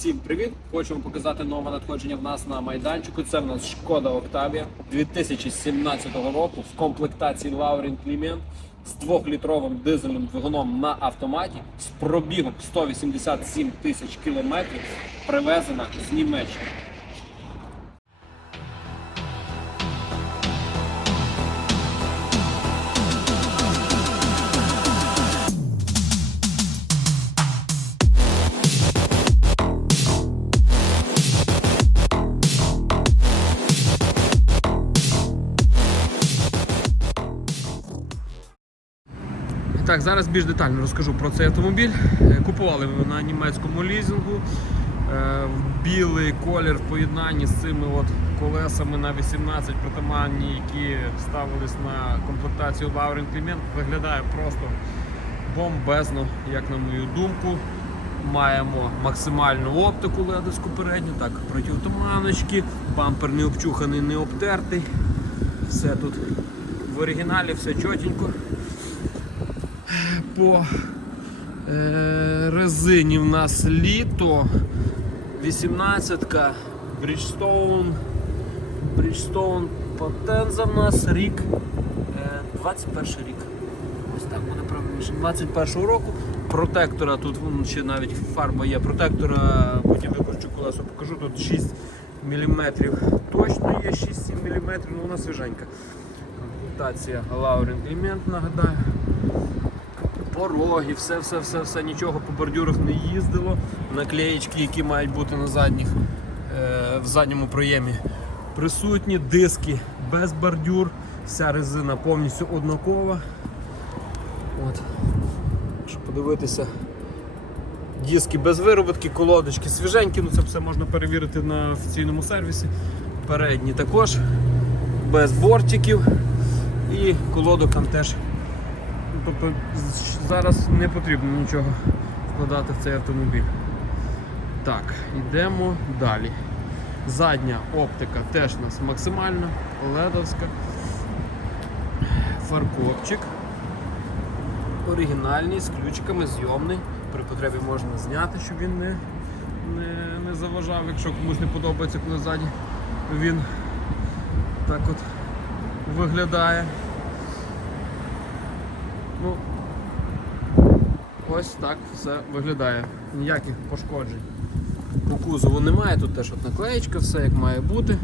Всім привіт! Хочемо показати нове надходження в нас на майданчику. Це в нас Шкода Октавія 2017 року в комплектації Laurent Клімент з 2-літровим дизельним двигуном на автоматі з пробігом 187 тисяч кілометрів, привезена з Німеччини. Так, зараз більш детально розкажу про цей автомобіль. Е, Купували ми на німецькому лізингу. Е, Білий колір в поєднанні з цими от колесами на 18 притаманні, які ставились на комплектацію Laurent Клімент, виглядає просто бомбезно, як на мою думку. Маємо максимальну оптику ледовську передню, так, протиотуманочки, бампер не обчуханий, не обтертий. Все тут в оригіналі, все чотенько по е, резині в нас літо 18-ка Bridgestone Bridgestone Potenza в нас рік е, 21 рік. Ось так буде правильніше. 21 року. Протектора тут ще навіть фарба є. Протектора, потім викручу колесо, покажу. Тут 6 мм точно є, 6-7 мм, ну вона свіженька. Комплектація Laurent Element, нагадаю пороги, все, все, все, все, нічого по бордюрах не їздило. Наклеєчки, які мають бути на задніх, е, в задньому проємі присутні, диски без бордюр, вся резина повністю однакова. От. Щоб подивитися, диски без вироботки, колодочки свіженькі, ну це все можна перевірити на офіційному сервісі. Передні також без бортиків і колодок там теж Тобто зараз не потрібно нічого вкладати в цей автомобіль. Так, йдемо далі. Задня оптика теж у нас максимальна, ледовська. Фаркопчик. Оригінальний, з ключиками, зйомний. При потребі можна зняти, щоб він не, не, не заважав, якщо комусь не подобається, коли ззаді він так от виглядає. Ну, ось так все виглядає. Ніяких пошкоджень. По кузову немає, тут теж от наклеєчка, все як має бути.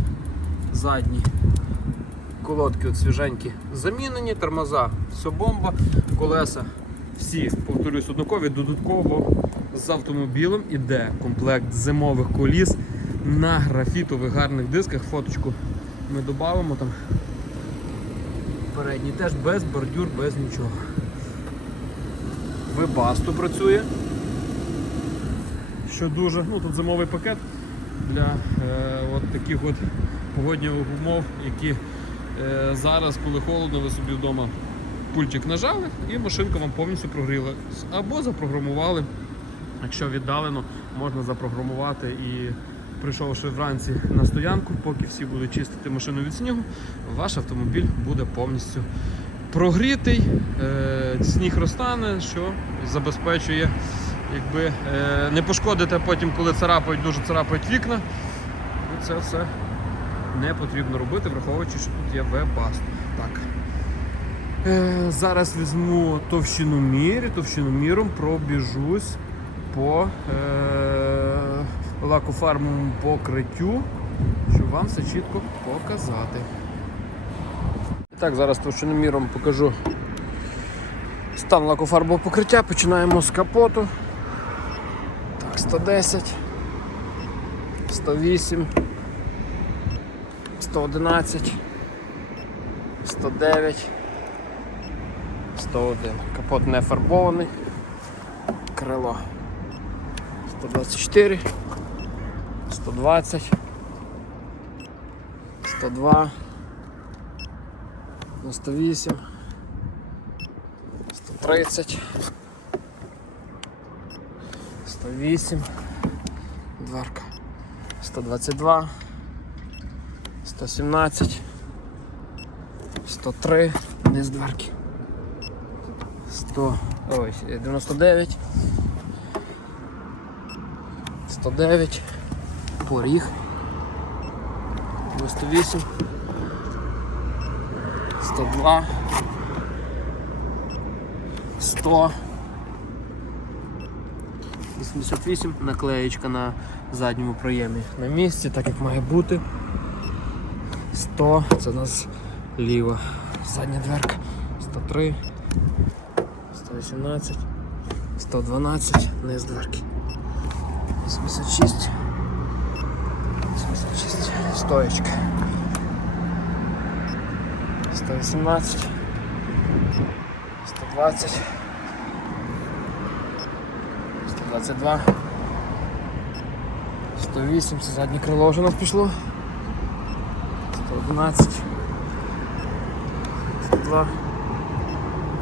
Задні колодки от свіженькі замінені, тормоза, все бомба, колеса всі, повторюсь, однакові, додатково з автомобілем іде комплект зимових коліс на графітових гарних дисках. Фоточку ми додамо там. Передній теж без бордюр, без нічого. Вебасту працює. Що дуже, ну тут зимовий пакет для е, от таких от погодних умов, які е, зараз, коли холодно, ви собі вдома пультик нажали і машинка вам повністю прогріла. Або запрограмували, якщо віддалено, можна запрограмувати і прийшовши вранці на стоянку, поки всі будуть чистити машину від снігу, ваш автомобіль буде повністю прогрітий, е, сніг розтане, що забезпечує, якби е, не пошкодити потім, коли царапають, дуже царапають вікна. І це все не потрібно робити, враховуючи, що тут є вебаст. Так. Е, зараз візьму товщиномір, товщиноміром пробіжусь по лакофармовому покриттю, щоб вам все чітко показати. Так, зараз товщиноміром покажу стан лакофарбового покриття. Починаємо з капоту. Так, 110, 108, 111, 109, 101. Капот не фарбований. Крило 124, 120, 102. 98, 130, 108, дверка, 122, 117, 103, низ дверки, 100, ой, 99, 109, поріг, 98, 102, 100, 88, наклеєчка на задньому проємі на місці, так як має бути. 100, це у нас ліва задня дверка, 103, 118, 112, низ дверки. 86, 86, стоечка. 118, 120, 122, 108, це заднє крило вже нас пішло. 111, 102,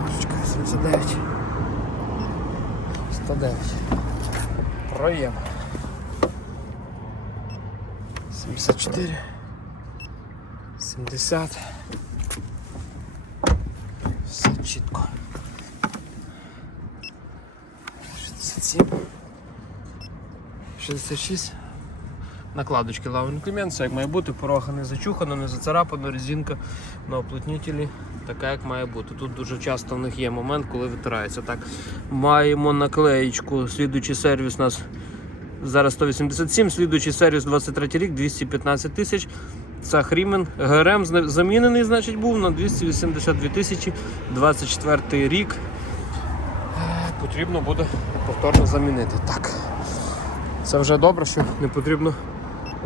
Машечка 79, 109. Проєм. 74, 70. Все чітко. 67. 66. Накладочки лавний клемент, все як має бути, порога не зачухана, не зацарапана, резинка на оплотнітелі така, як має бути. Тут дуже часто в них є момент, коли витирається. Так, маємо наклеєчку. Слідуючий сервіс у нас зараз 187, слідуючий сервіс 23 рік, 215 тисяч. Це Хрімен ГРМ замінений, значить, був на 282 тисячі 24 рік. Е, Потрібно буде повторно замінити. Так. Це вже добре, що не потрібно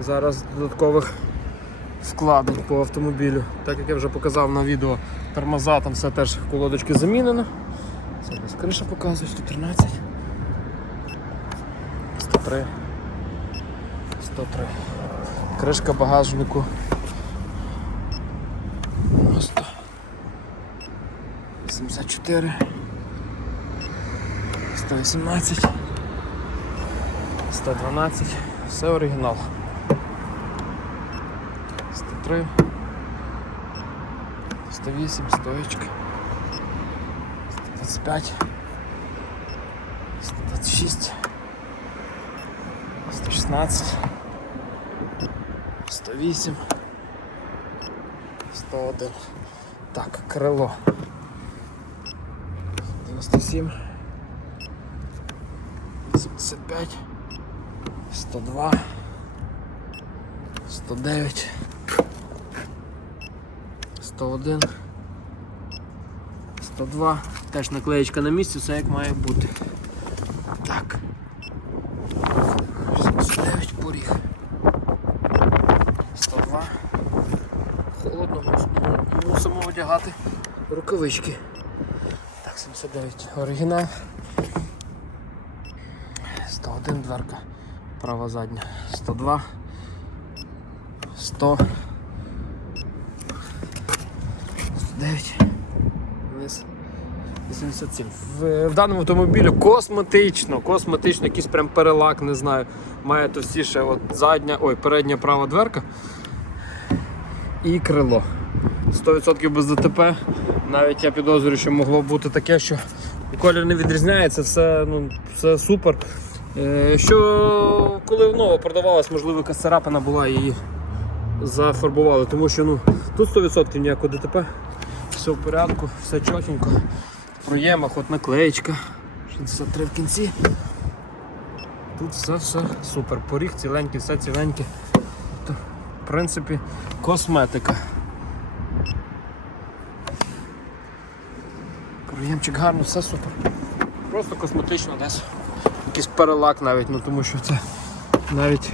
зараз додаткових вкладень по автомобілю. Так як я вже показав на відео, тормоза там все теж колодочки замінено. Це десь криша показує 113. 103. 103. Кришка багажнику. 90. 74. 118. 112. Все оригінал. 103. 108, стоечка. 125. 126. 116. 108. 101. Так, крило. 97. 75. 102. 109. 101. 102. Теж наклеєчка на місці, все як має бути. Так. 79 поріг. 102. Холодно, мус- мусимо одягати рукавички. Так, 79 оригінал. 101 дверка. Права задня. 102. 100. 109. Вниз. 87. В, в даному автомобілі косметично, косметично, якийсь прям перелак, не знаю. Має товстіше от задня, ой, передня права дверка і крило. 100% без ДТП. Навіть я підозрюю, що могло бути таке, що колір не відрізняється, все, ну, все супер. Е, Що коли нова продавалась, можливо, якась царапина була її зафарбували, тому що ну, тут 100% ніякого ДТП, все в порядку, все чотенько. В проємах, от наклеєчка, 63 в кінці. Тут все все супер. Поріг ціленький, все ціленьке. В принципі, косметика. Проємчик гарно, все супер. Просто косметично десь. Якийсь перелак навіть, ну тому що це навіть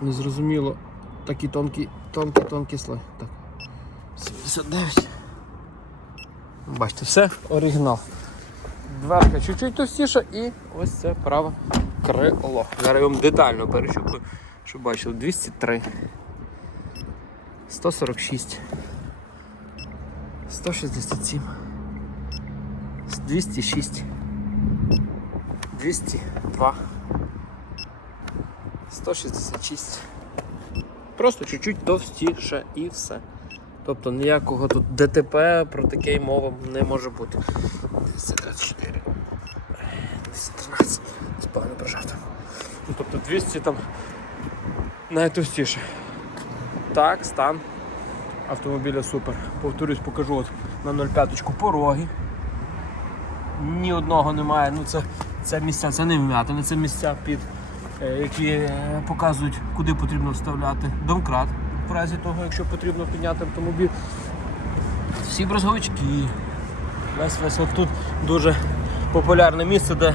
незрозуміло такий тонкий, тонкий, тонкий слой. Так. 79. Бачите, все оригінал. Дверка чуть-чуть товстіша і ось це праве крило. Зараз я вам детально перещупую, щоб бачили. 203. 146. 167. 206. 202. 166. Просто чуть-чуть товстіше і все. Тобто ніякого тут ДТП про таке й мова не може бути. 234. 213. погано прожав. Ну, тобто 200 там найтовстіше. Так, стан автомобіля супер. Повторюсь, покажу от на 0,5 пороги. Ні одного немає. Ну це, це місця, це не вм'ятини, це місця під, е, які е, показують, куди потрібно вставляти. Домкрат в разі того, якщо потрібно підняти автомобіль. Всі брозговички. Весь весь тут дуже популярне місце, де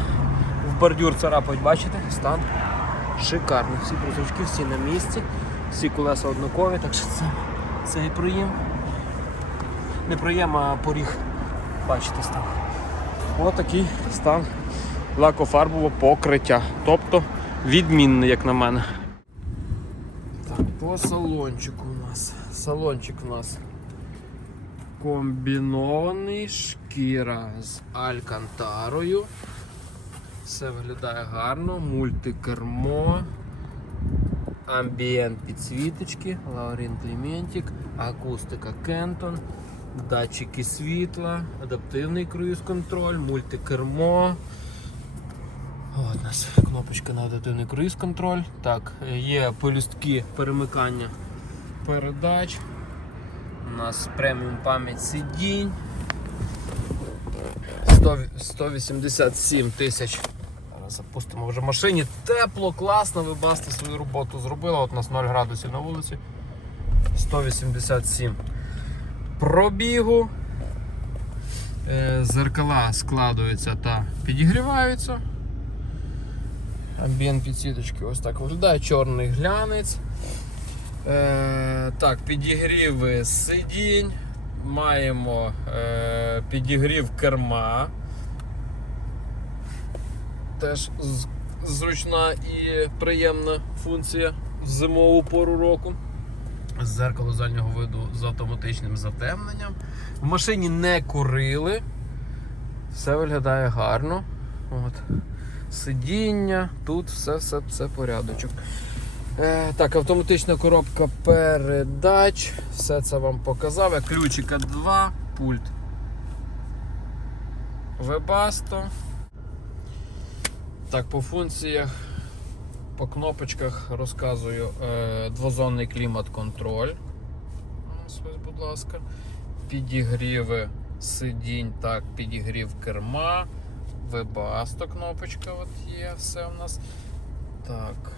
в бордюр царапають, бачите? Стан шикарний. Всі брозовички, всі на місці, всі колеса однакові, так що це, і проєм. Не проєм, а поріг. Бачите стан. Ось такий стан лакофарбового покриття. Тобто відмінний, як на мене. Так, по салончику у нас. Салончик у нас комбінований шкіра з алькантарою. Все виглядає гарно, мультикермо, амбієнт підсвіточки, Лаурін Клементик, акустика Кентон, датчики світла, адаптивний круїз-контроль, мультикермо. От у нас кнопочка на адаптивний круїз-контроль. Так, є полюстки перемикання передач. У нас преміум пам'ять сидінь. 100 187 тисяч. Запустимо вже в машині. Тепло, класно, ви баста свою роботу зробила. От у нас 0 градусів на вулиці. 187 пробігу. Е, Зеркала складуються та підігріваються. Амбієнт підсвіточки ось так виглядає, чорний глянець. Е, так, підігріви сидінь. Маємо е, підігрів керма. Теж зручна і приємна функція в зимову пору року. Зеркало заднього виду з автоматичним затемненням. В машині не курили. Все виглядає гарно. От. Сидіння, тут все, все, все порядочок. Е, так, автоматична коробка передач. Все це вам показав. Ключика 2, пульт. Webasto. Так, по функціях, по кнопочках розказую е, двозонний клімат-контроль. Будь ласка. Підігріви сидінь, так, підігрів керма. Webasto кнопочка от є, все у нас. Так.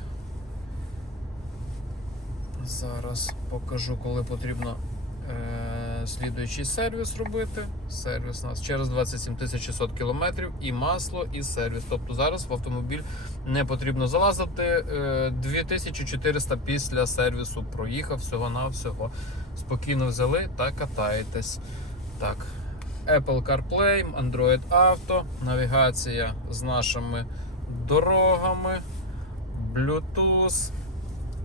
Зараз покажу, коли потрібно е, слідуючий сервіс робити. Сервіс у нас через 27 600 кілометрів і масло, і сервіс. Тобто зараз в автомобіль не потрібно залазити. Е, 2400 після сервісу проїхав всього-навсього. Спокійно взяли та катаєтесь. Так. Apple CarPlay, Android Auto, навігація з нашими дорогами, Bluetooth,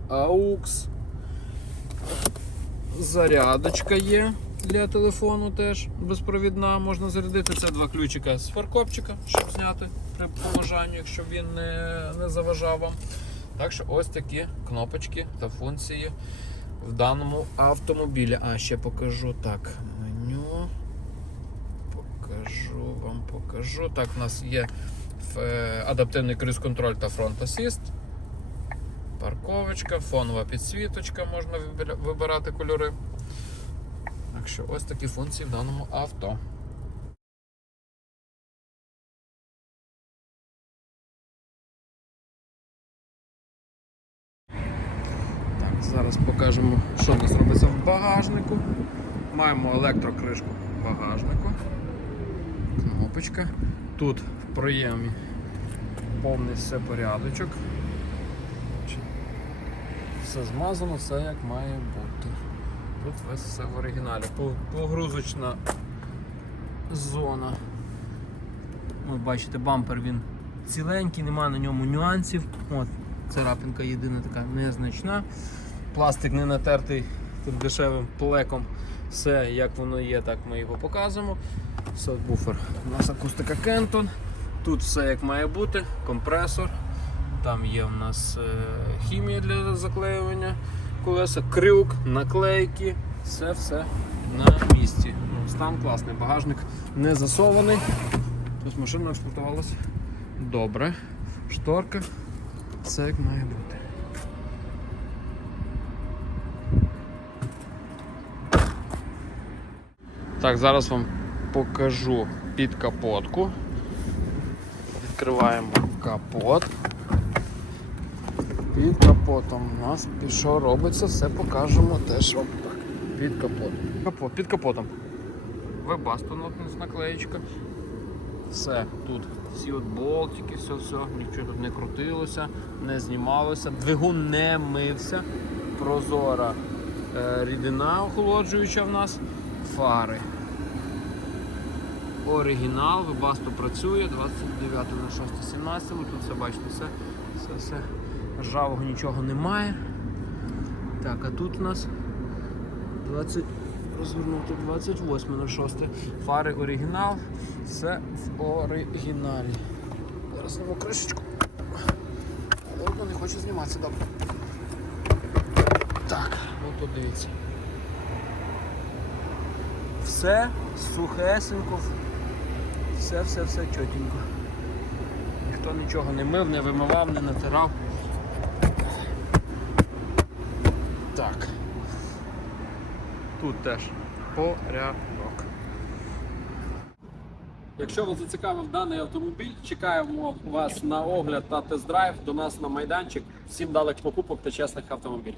AUX. Зарядочка є для телефону теж безпровідна. Можна зарядити. Це два ключика з фаркопчика, щоб зняти при побажанню, якщо він не, не заважав вам. Так що ось такі кнопочки та функції в даному автомобілі. А ще покажу так. Меню. Покажу вам, покажу. Так, у нас є е, адаптивний круїз-контроль та фронт асіст. Парковочка, фонова підсвіточка, можна вибирати кольори. Так що ось такі функції в даному авто. Так, зараз покажемо, що у нас робиться в багажнику. Маємо електрокришку багажнику. Кнопочка. Тут в проємі повний все порядочок. Все змазано, все як має бути. Тут весь все в оригіналі. Погрузочна зона. Ви бачите, бампер він ціленький, немає на ньому нюансів. От, царапинка єдина така незначна. Пластик не натертий тим дешевим плеком. Все як воно є, так ми його показуємо. Сабвуфер. У нас акустика Кентон. Тут все як має бути, компресор. Там є у нас е, хімія для заклеювання колеса, крюк, наклейки, все все на місці. Ну, Стан класний, багажник не засований. Тобто машина експлуатувалася добре. шторка. Все як має бути. Так, зараз вам покажу під капотку. Відкриваємо капот. Під капотом у нас що робиться, все покажемо теж вам так. Під капотом. Капот, під капотом. Вебастон наклеєчка. Все, тут всі от болтики, все, все, нічого тут не крутилося, не знімалося, двигун не мився, прозора е, рідина охолоджуюча в нас, фари. Оригінал, Webasto працює 29 на 6 17 Тут все бачите, все, все, все ржавого нічого немає. Так, а тут у нас 20, розвернути 28 на 6 Фари оригінал, все в оригіналі. Зараз зніму кришечку. Холодно, не хочу зніматися, добре. Так, ну тут дивіться. Все сухесенько, все, все, все чотенько. Ніхто нічого не мив, не вимивав, не натирав. Так. Тут теж порядок. Якщо вас зацікавив даний автомобіль, чекаємо вас на огляд та тест-драйв до нас на майданчик. Всім далих покупок та чесних автомобілів.